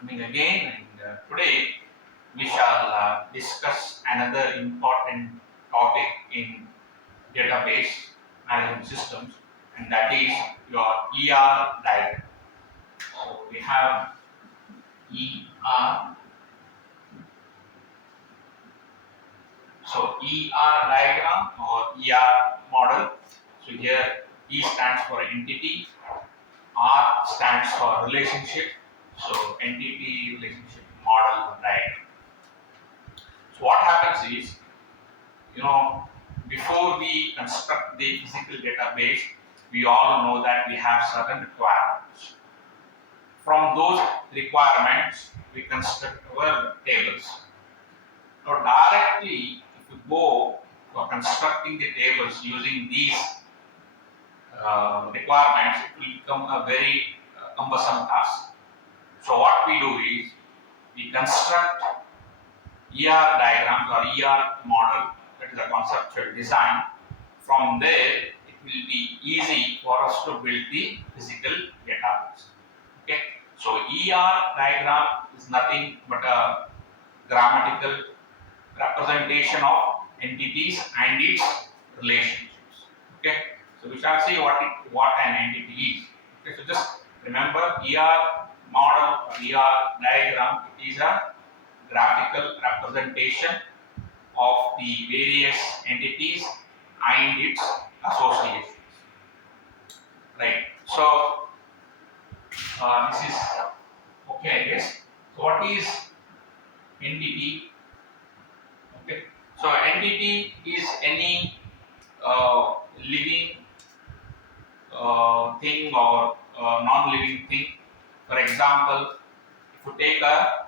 coming again, and today we shall discuss another important topic in database management systems, and that is your ER diagram. So we have ER. So ER diagram or ER model. So here E stands for entity, R stands for relationship. So entity, relationship, model, diagram. So what happens is, before we construct the physical database, we all know that we have certain requirements. From those requirements, we construct our tables. Now, directly, if you go for constructing the tables using these requirements, it will become a very cumbersome task. So, what we do is we construct ER diagrams or ER model, that is a conceptual design. From there, it will be easy for us to build the physical database. Okay, so ER diagram is nothing but a grammatical representation of entities and its relationships. Okay, so we shall see what an entity is. Okay, so just remember ER model or ER diagram, it is a graphical representation of the various entities and its associations. Right. So this is okay, I guess. So what is entity? Okay. So entity is any living thing or non-living thing. For example, if you take a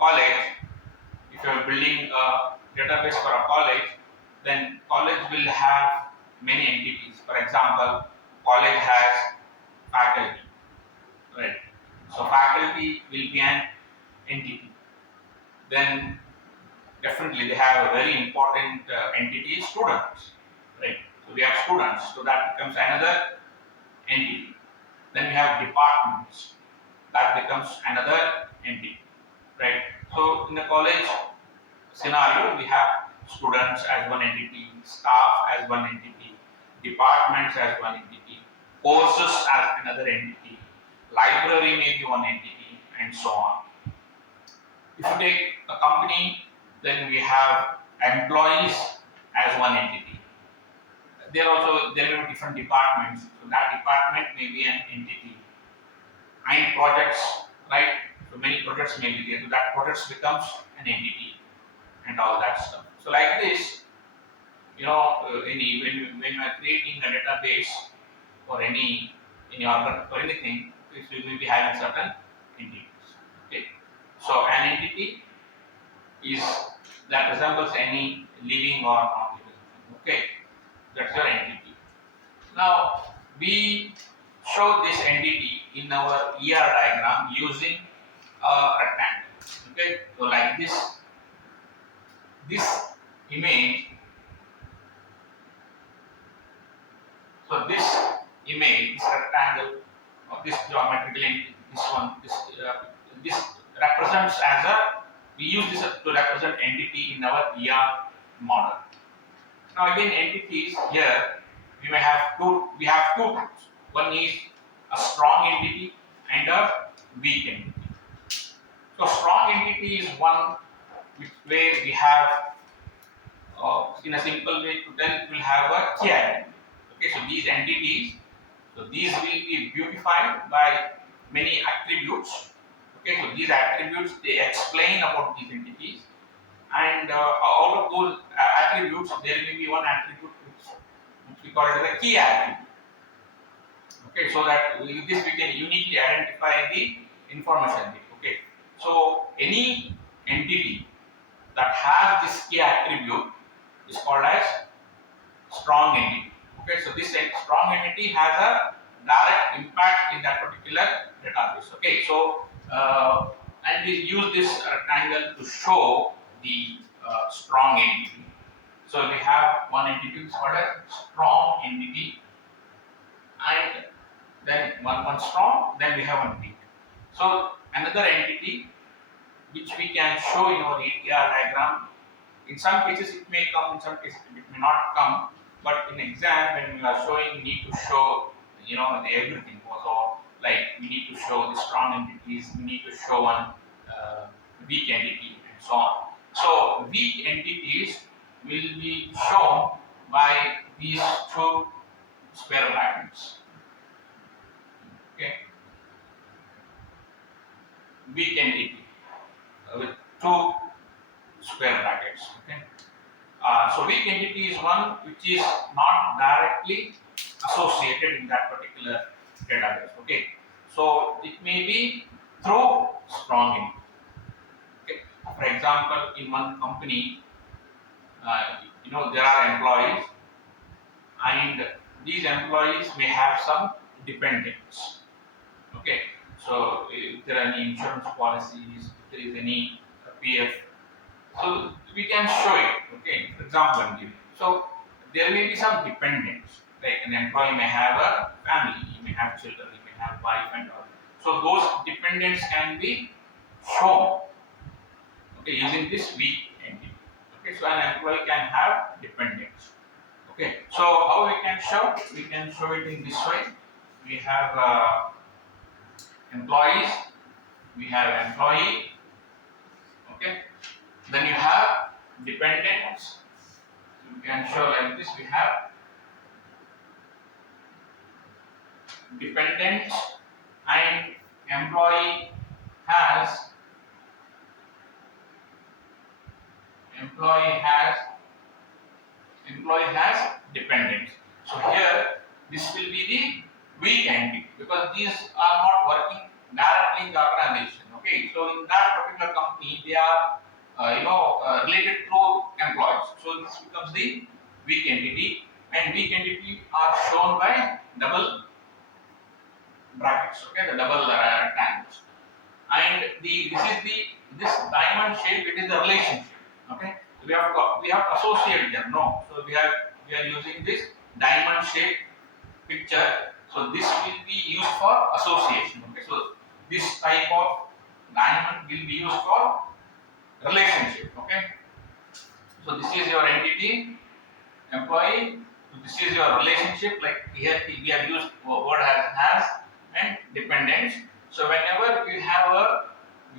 college, if you are building a database for a college, then college will have many entities. For example, college has faculty, right? So faculty will be an entity. Then definitely they have a very important entity, students, right? So we have students, so that becomes another entity. Then we have departments, that becomes another entity, right? So in the college scenario, we have students as one entity, staff as one entity, departments as one entity, courses as another entity, library may be one entity, and so on. If you take a company, then we have employees as one entity. There may be different departments, so that department may be an entity. And projects, right? So many projects may be there, so that projects becomes an entity, and all that stuff. So like this, when you are creating a database for any for anything, you may be having certain entities. Okay. So an entity is that resembles any living or non-living thing. Okay, that's your entity. Now we show this entity in our ER diagram using a rectangle. Okay, so like this image. So this image, this rectangle, or this geometrical entity, this represents as a, we use this to represent entity in our ER model. Now again, entities here we have two types. One is a strong entity and a weak entity. So strong entity is one where we have, in a simple way to tell, it will have a key identity. Okay, so these entities, so these will be beautified by many attributes. Okay, so these attributes, they explain about these entities, and out of those attributes, there may be one attribute which we call it as a key attribute. Okay, so that with this we can uniquely identify the information. Okay, so any entity that has this key attribute is called as strong entity. Okay, so this strong entity has a direct impact in that particular database. Okay, so and we use this rectangle to show the strong entity. So we have one entity which is called as strong entity, and then one strong, then we have one weak. So another entity which we can show in our ETR diagram. In some cases it may come, in some cases it may not come. But in exam, when we are showing, we need to show, everything. So, like we need to show the strong entities, we need to show one weak entity, and so on. So, weak entities will be shown by these two square brackets. Okay, weak entity with two square brackets. Okay. So weak entity is one which is not directly associated in that particular database. Okay. So it may be through strong entity. Okay. For example, in one company, there are employees, and these employees may have some dependents. Okay. So if there are any insurance policies, if there is any PF, so we can show it. Okay, for example, I'm giving. So there may be some dependents. Like an employee may have a family, he may have children, he may have wife and all. So those dependents can be shown. Okay, using this weak entity. Okay, so an employee can have dependents. Okay, so how we can show? We can show it in this way. We have employees. We have employee. Okay. Then you have dependents. You can show like this. We have dependents, and employee has dependents. So here this will be the weak entity because these are not working directly in the organization. Okay, so in that particular company they are related to employees. So this becomes the weak entity, and weak entity are shown by double brackets. Okay, the double triangles. And this diamond shape. It is the relationship. Okay, so we have to associate them. No, so we are using this diamond shape picture. So this will be used for association. Okay, so this type of diamond will be used for relationship. Okay, so this is your entity, employee. So this is your relationship. Like here we have used word has and dependents. So whenever we have a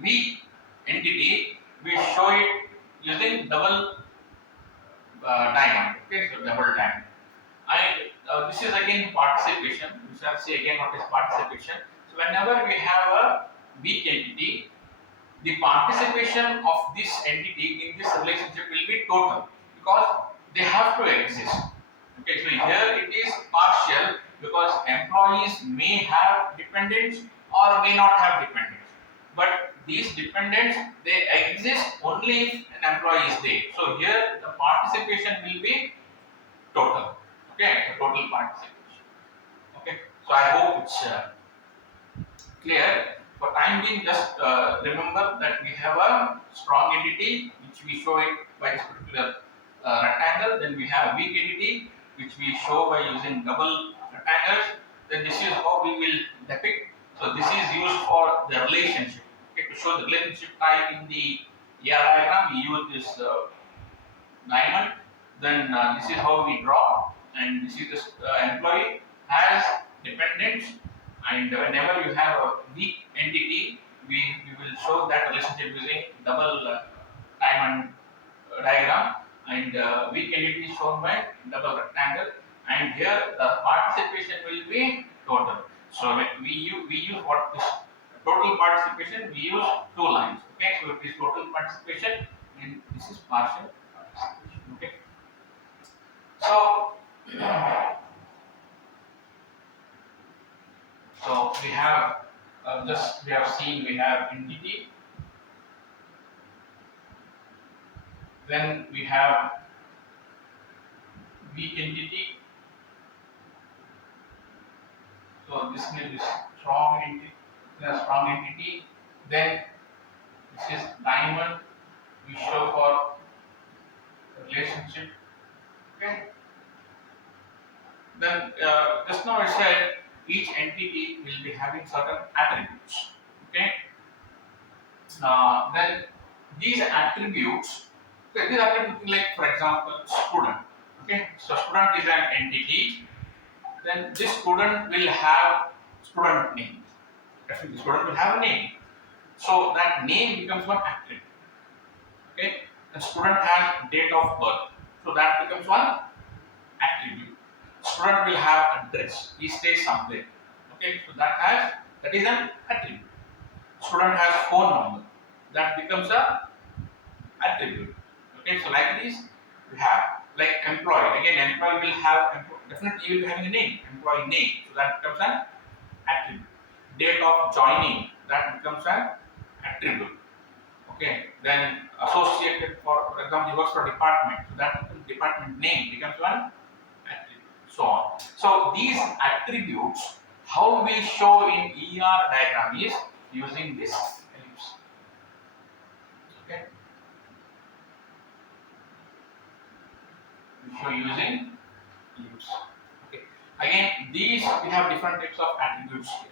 weak entity, we show it using double diamond. Okay, so double diamond. And this is again participation. We shall see again what is participation. So whenever we have a weak entity, the participation of this entity in this relationship will be total because they have to exist. Okay, so here it is partial because employees may have dependents or may not have dependents. But these dependents, they exist only if an employee is there. So here the participation will be total. Okay, the total participation. Okay, so I hope it's clear. For time being, just remember that we have a strong entity which we show it by this particular rectangle. Then we have a weak entity which we show by using double rectangles. Then this is how we will depict. So this is used for the relationship. Okay, to show the relationship type in the ER diagram, we use this diamond. Then this is how we draw, and this is this employee has dependents. And whenever you have a weak entity, we will show that relationship using double diamond diagram, and weak entity is shown by double rectangle. And here the participation will be total. So when we use what is total participation, we use two lines. Okay, so it is total participation, and this is partial participation. Okay, so. So we have we have seen we have entity, then we have weak entity. So this is strong entity, Then this is diamond. We show for relationship. Okay. Then just now I said each entity will be having certain attributes. Okay. Then these attributes, okay, these attributes like for example student. Okay, so student is an entity. Then this student will have student name. Definitely, student will have a name. So that name becomes one attribute. Okay, the student has date of birth. So that becomes one attribute. Student will have address. He stays somewhere. Okay, so that is an attribute. Student has phone number. That becomes a attribute. Okay, so like this we have like employee. Again, employee will have definitely you will be having a name, employee name. So that becomes an attribute. Date of joining, that becomes an attribute. Okay, then associated for example he works for a department, so that becomes department name becomes one attribute. So on. So these attributes, how we show in ER diagram is using this ellipse. Okay. We show using ellipse. Okay. Again, these we have different types of attributes here.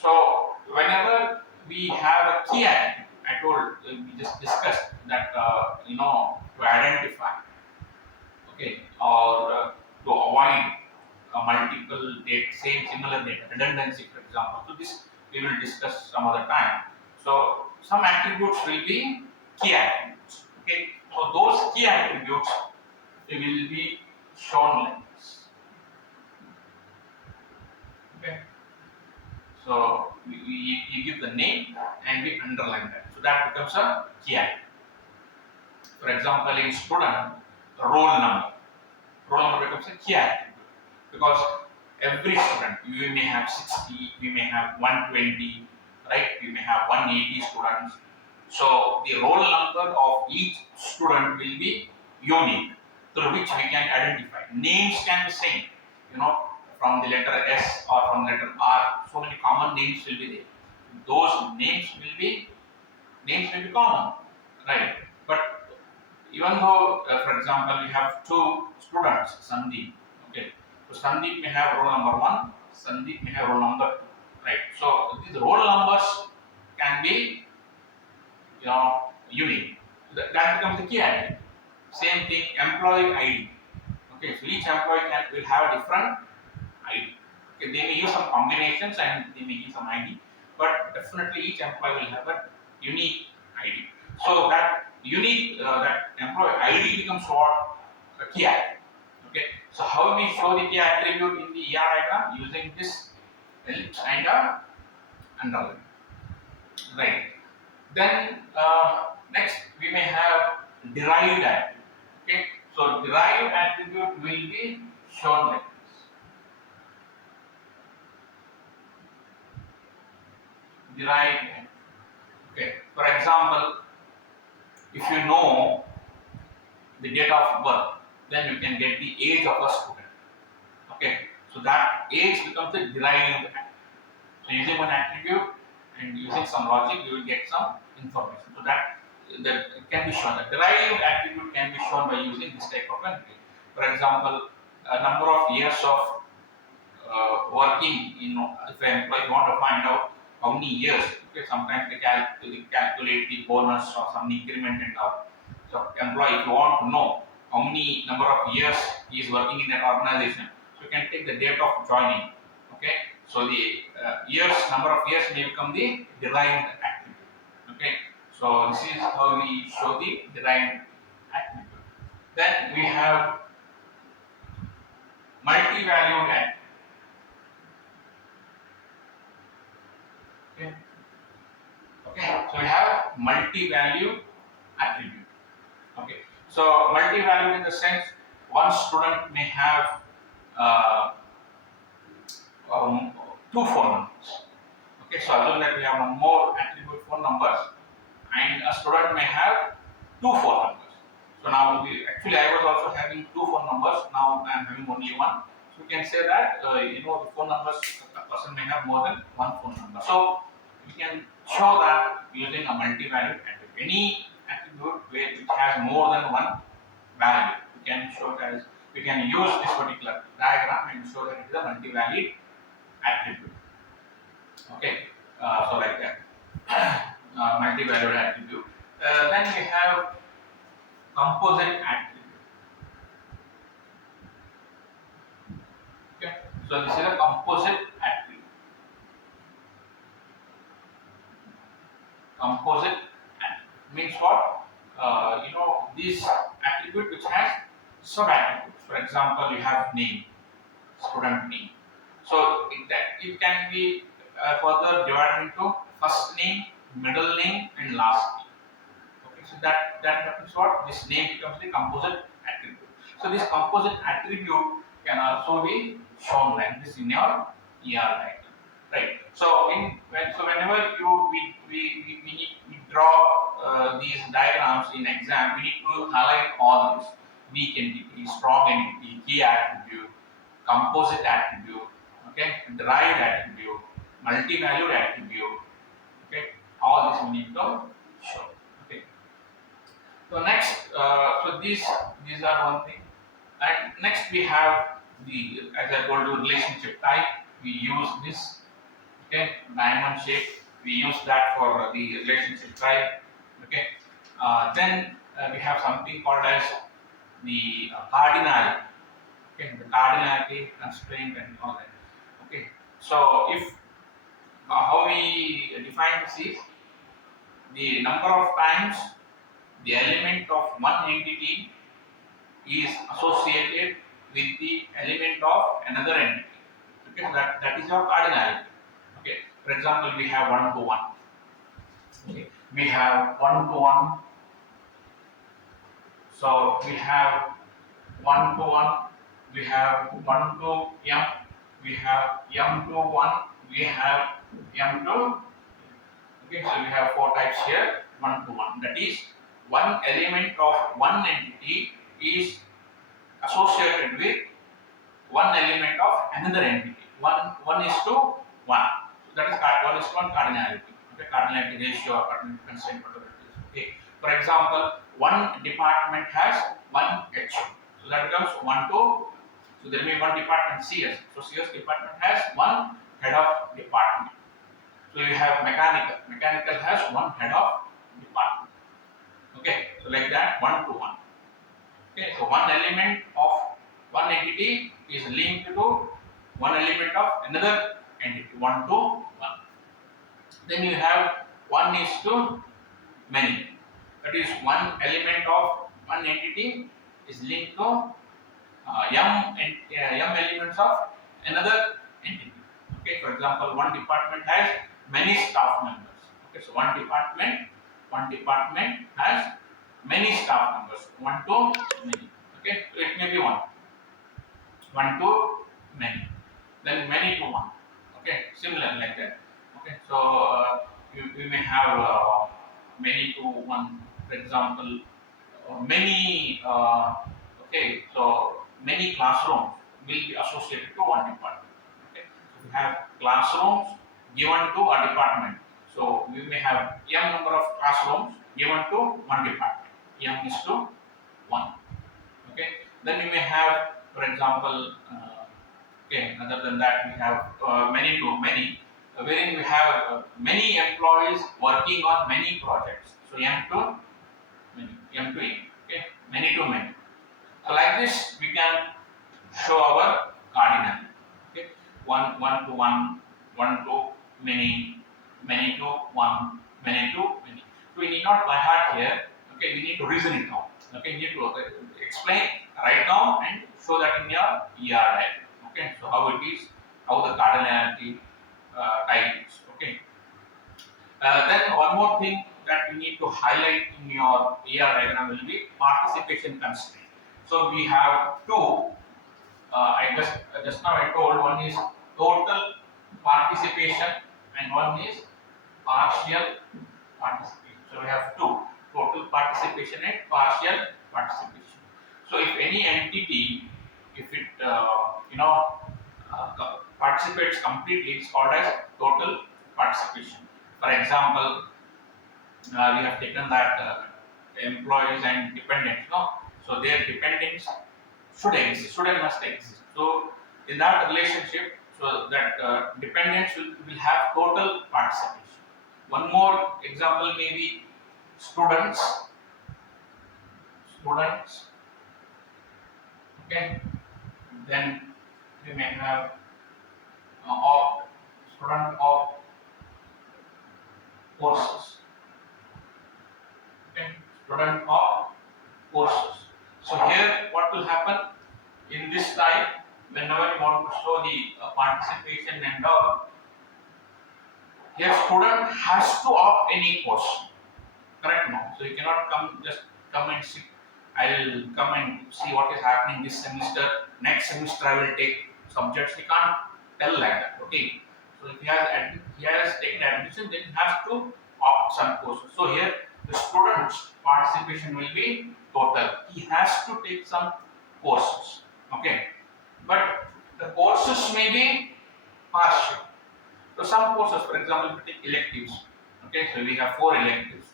So whenever we have a key attribute, I told we just discussed that to identify, okay, or to avoid multiple data, similar data, redundancy, for example. So this we will discuss some other time. So some attributes will be key attributes. Okay, so those key attributes they will be shown like this. Okay. So you give the name and we underline that. So that becomes a key attribute. For example, in student, roll number. Roll number becomes a key attribute because every student, you may have 60, we may have 120, right? We may have 180 students. So the roll number of each student will be unique, through which we can identify. Names can be same, from the letter S or from letter R. So many common names will be there. Those names will be common, right? But even though, for example, we have two students, Sandeep. Okay, so Sandeep may have roll number 1, Sandeep may have roll number 2, right? So these roll numbers can be, unique. That becomes the key attribute. Same thing, employee ID. Okay, so each employee will have a different ID. Okay, they may use some combinations and they may use some ID, but definitely each employee will have a unique ID. So that that employee ID becomes what? A key attribute. Okay, so how we show the key attribute in the ER diagram? Using this ellipse and a underline. Right. Then next we may have derived attribute. Okay, so derived attribute will be shown like this. Derived attribute. Okay, for example, if you know the date of birth, then you can get the age of a student. Okay, so that age becomes the derived attribute. So using one attribute and using some logic, you will get some information. So that it can be shown. The derived attribute can be shown by using this type of entry. For example, a number of years of working, if an employee want to find out how many years, okay, sometimes they calculate the bonus or some increment and all. So employee, if you want to know how many number of years he is working in that organization, so you can take the date of joining. Okay, so the number of years may become the derived attribute. Okay, so this is how we show the derived attribute. Then we have multi-valued attribute. Okay, so we have multi-valued attribute. Okay, so multi-valued in the sense one student may have two phone numbers. Okay, so assume that we have one more attribute phone numbers, and a student may have two phone numbers. So now I was also having two phone numbers. Now I am having only one. So we can say that the phone numbers, a person may have more than one phone number. So we can show that using a multi-valued attribute. Any attribute which has more than one value, we can use this particular diagram and show that it is a multi-valued attribute. Okay, so like that. multi-valued attribute. Then we have composite attribute. Okay, so this is a composite attribute. Composite attribute means what? This attribute which has sub attributes. For example, you have name, student name. So it can be further divided into first name, middle name, and last name. Okay, so that happens what? This name becomes the composite attribute. So this composite attribute can also be shown like this in your ER diagram, right? So whenever we draw these diagrams in exam, we need to highlight all this: weak entity, strong entity, key attribute, composite attribute, okay, derived attribute, multi-valued attribute, okay. All this we need to show. Okay. So next, these are one thing. And next we have the, as I told you, relationship type. We use this, okay, diamond shape. We use that for the relationship type. Okay. Then we have something called as the cardinality. Okay, the cardinality, constraint, and all that. Okay. So if how we define this is the number of times the element of one entity is associated with the element of another entity. Okay, so that is your cardinality. Okay, for example, we have 1 to 1. Okay, we have 1 to 1. So we have 1 to 1. We have 1 to m. We have m to 1. We have m to. Okay, so we have 4 types here. 1 to 1. That is, one element of one entity is associated with one element of another entity. One is to 1. So that is 1 is to 1 cardinality. Okay, cardinality ratio or cardinality constraint, whatever it is. Okay. For example, one department has one HO. So that becomes 1 to. So there may be one department CS. So CS department has one head of department. So you have mechanical. Mechanical has one head of department. Okay. So like that, 1 to 1. Okay, so one element of one entity is linked to one element of another entity, 1 to 1. Then you have 1 is to many. That is, one element of one entity is linked to m elements of another entity. Okay, for example, one department has many staff members. Okay, so one department has many staff members, 1 to many. Okay, so it may be 1 to many, then many to 1. Okay, similar like that. Okay, so you may have many to 1. For example, many. Okay, so many classrooms will be associated to one department. Okay, so we have classrooms given to a department. So we may have m number of classrooms given to one department. M is to 1. Okay, then you may have, for example, okay, other than that, we have many to many, wherein we have many employees working on many projects. So m to many, m to n. Okay, many to many. So like this, we can show our cardinality. Okay, 1 to 1, 1 to many, many to 1, many to many. So we need not by heart here. Okay, we need to reason it out. Okay, you need to explain, write down, and show that in your ER diagram. Okay, so how it is, how the cardinality type is. Okay. Then one more thing that we need to highlight in your ER diagram will be participation constraint. So we have two. I just now I told, one is total participation and one is partial participation. So we have two: total participation and partial participation. So if any entity, if it participates completely, it's called as total participation. For example, we have taken that employees and dependents. So their dependents should exist, should and must exist. So in that relationship, so that dependents will have total participation. One more example may be students. Students. Okay. Then we may have of student of courses. Okay. Student of courses. So here what will happen in this type, whenever you want to show the participation and all, here student has to opt any course. Correct now. So you cannot come and sit. I'll come and see what is happening this semester. Next semester I will take subjects. He can't tell like that. Okay. So if he has taken admission, then he has to opt some courses. So here the student's participation will be total. He has to take some courses. Okay. But the courses may be partial. So some courses, for example, if we take electives. Okay. So we have 4 electives.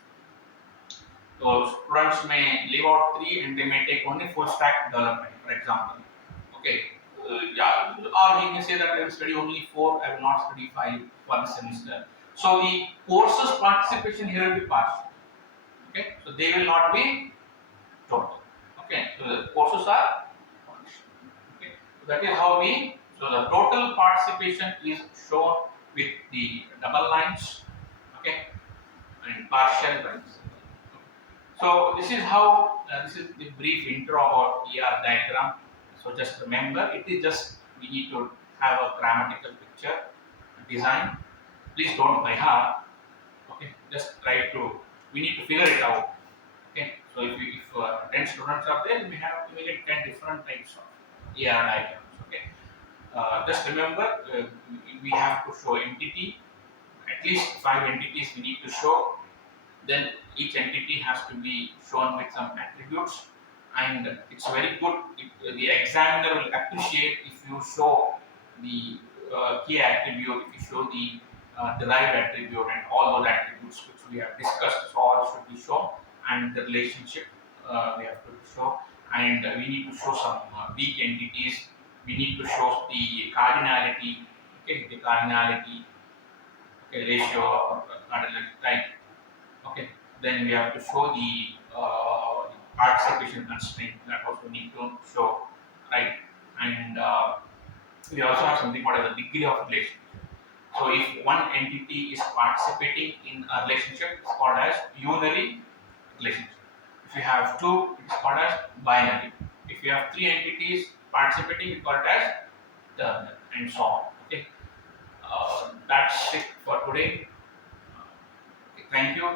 So students may leave out 3 and they may take only full stack development, for example. Okay. Yeah, or he may say that I will study only 4, I will not study 5 for the semester. So the courses participation here will be partial. Okay. So they will not be total. Okay. So the courses are partial. Okay. So that is how so the total participation is shown with the double lines. Okay. And partial lines. So this is how this is the brief intro about ER diagram. So just remember, it is just we need to have a grammatical picture design. Please don't by heart. Okay, just try to. We need to figure it out. Okay, so if 10 students are there, we get 10 different types of ER diagrams. Okay, just remember we have to show entity. At least 5 entities we need to show. Then each entity has to be shown with some attributes, and it's very good the examiner will appreciate if you show the key attribute, if you show the derived attribute and all those attributes which we have discussed, so all should be shown, and the relationship we have to show, and we need to show some weak entities. We need to show the cardinality, okay, the cardinality, okay, ratio or cardinality type. Okay, then we have to show the participation constraint, that also need to show, right? And we also have something called as the degree of relationship. So if one entity is participating in a relationship, it's called as unary relationship. If you have 2, it's called as binary. If you have 3 entities participating, it's called as ternary, and so on. Okay, that's it for today. Okay, thank you.